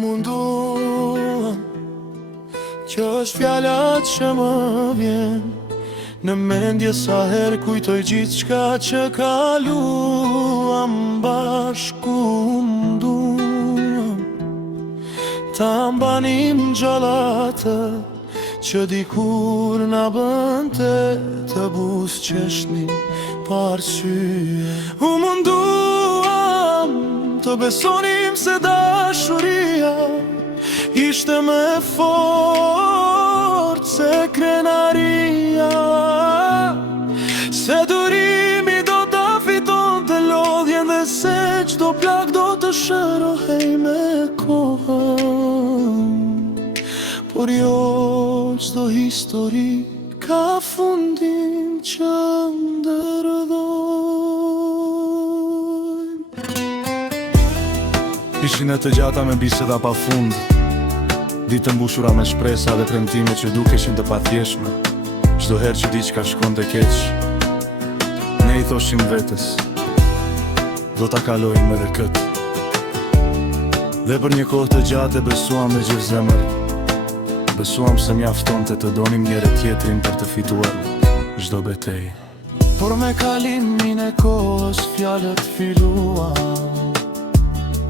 Munduam, kjo është fjalla që më vjen në mendje sa herë kujtoj gjithë qka që kaluam bashku. Munduam ta mbanim gjallatë që dikur na bënte të buz qeshnin parsye. Munduam të besonim se dashuria ishte me fortë se krenaria, se durimi do të fiton të lodhjen dhe se qdo plak do të shërohej me kohën. Por jo qdo histori ka fundin që ndërdojnë. Ishin e të gjata me biseda pa fund, ditë mbushura me shpresa dhe premtime që dukeshin të pathjeshme. Çdo herë që diçka shkon të keq, ne i thoshim vetes, do ta kalojmë me rëkët. Dhe për një kohë të gjatë e besuam me gjithë zemër. Besuam se mjaftonte të donim njëri tjetrin për të fituar çdo betejë. Por me kalimin e kohës fjalët filluan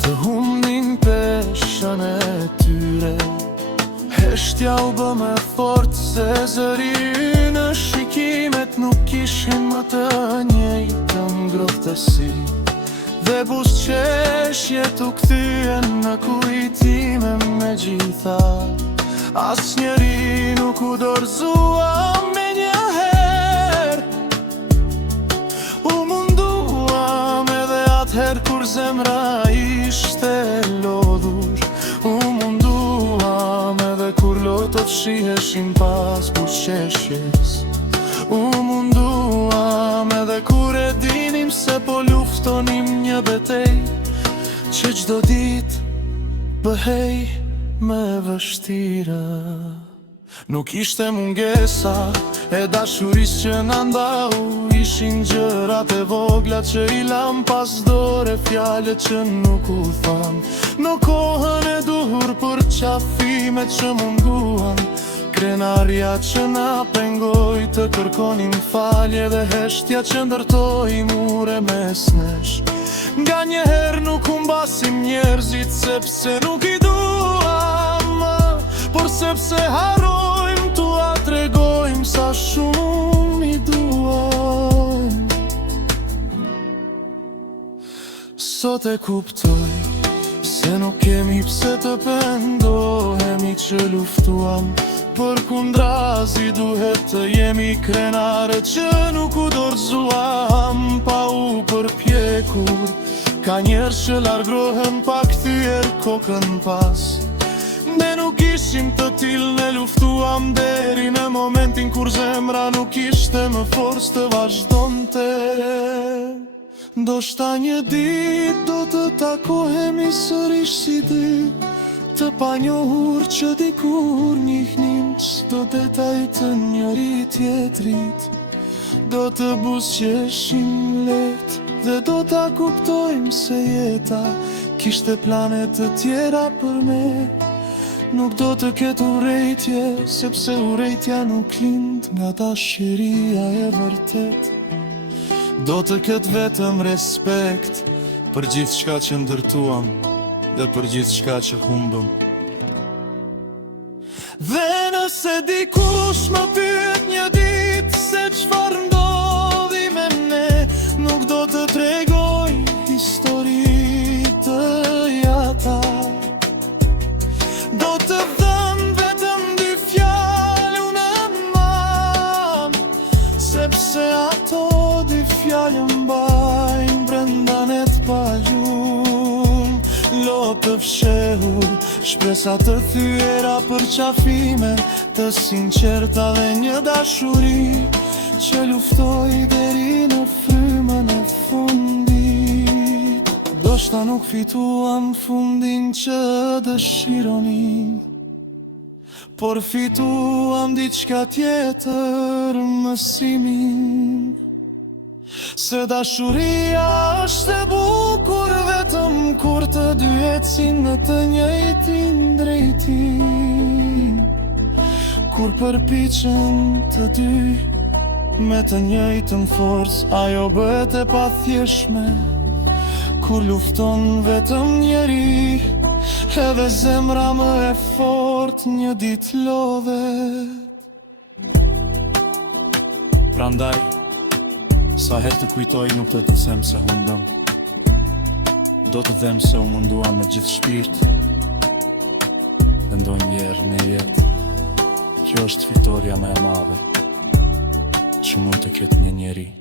të humnin peshën e tyre. Heshtja u bë me fort se zëri në shikimet nuk ishin më të njëjtën ngrohtësi. Dhe buzëqeshje t'u kthyen në kujtime me gjitha. As njeri nuk u dorëzua me njëherë. U munduam edhe atëherë kur zemra ishte lodhur. U munduam edhe kur lotët shiheshin pas buzëqeshjes. U munduam edhe kur e dinim se po luftonim një betejë që çdo ditë bëhej me vështira. Nuk ishte mungesa e dashurisë që na ndau, ishin gjërat e vogla që i lam pas dore, fjalët që nuk u tham, në kohën e duhur për qafimet që munduan, krenaria që na pengoj të kërkonim falje dhe heshtja që ndërtoi mure mes nesh. Nga njëherë nuk humbasim njerëzit sepse nuk i duam, por sepse harojmë t'ua tregojmë sa shumë i duam. Sot e kuptoj se nuk kemi pse të pendohemi që luftuam. Për kundrazi duhet të jemi krenare që nuk u dorëzuam pa u përpjekur. Ka njerëz që largrohen pa kthyer kokën pas. Ne nuk ishim të tillë, ne luftuam deri në momentin kur zemra nuk ishte më forcë të vazhdonte. Ndoshta një ditë do të takohemi sërish si dy të panjohur që dikur njihnin çdo detaj të njëri tjetrit. Do të buzëqeshim lehtë dhe do ta kuptojmë se jeta kishte plane të tjera për me. Nuk do të ketë urrejtje, sepse urrejtja nuk lind nga dashuria e vërtet. Do të ketë vetëm respekt për gjithçka që ndërtuam dhe për gjithçka që humbëm. Dhe nëse dikush më pyet një ditë se çfarë ndodhi me ne, nuk do të tregoj histori të jata. Do të them vetëm dy fjalë unë e mam, sepse ato dy fjalë mbajnë brenda net pa gjumë. Lotë të fshehur, shpresa të thyera për qafime të sinqerta dhe një dashuri që luftoj deri në frymën e fundit. Ndoshta nuk fituam fundin që dëshironim, por fituam diçka tjetër, mësimin. Se dashuria është e bukur vetëm kur të dy ecin në të njëjtin drejtim. Kur përpiqen të dy me të njëjtën forcë, ajo bëhet e pathjeshme. Kur lufton vetëm njeri, edhe zemra më e fort një ditë lodhet. Prandaj, sa herë të kujtoj nuk të them se hundëm. Do të them se u mundua me gjithë shpirt. Dhe ndonjëherë në jetë, kjo është fitoria më e madhe që mund të ketë një njeri.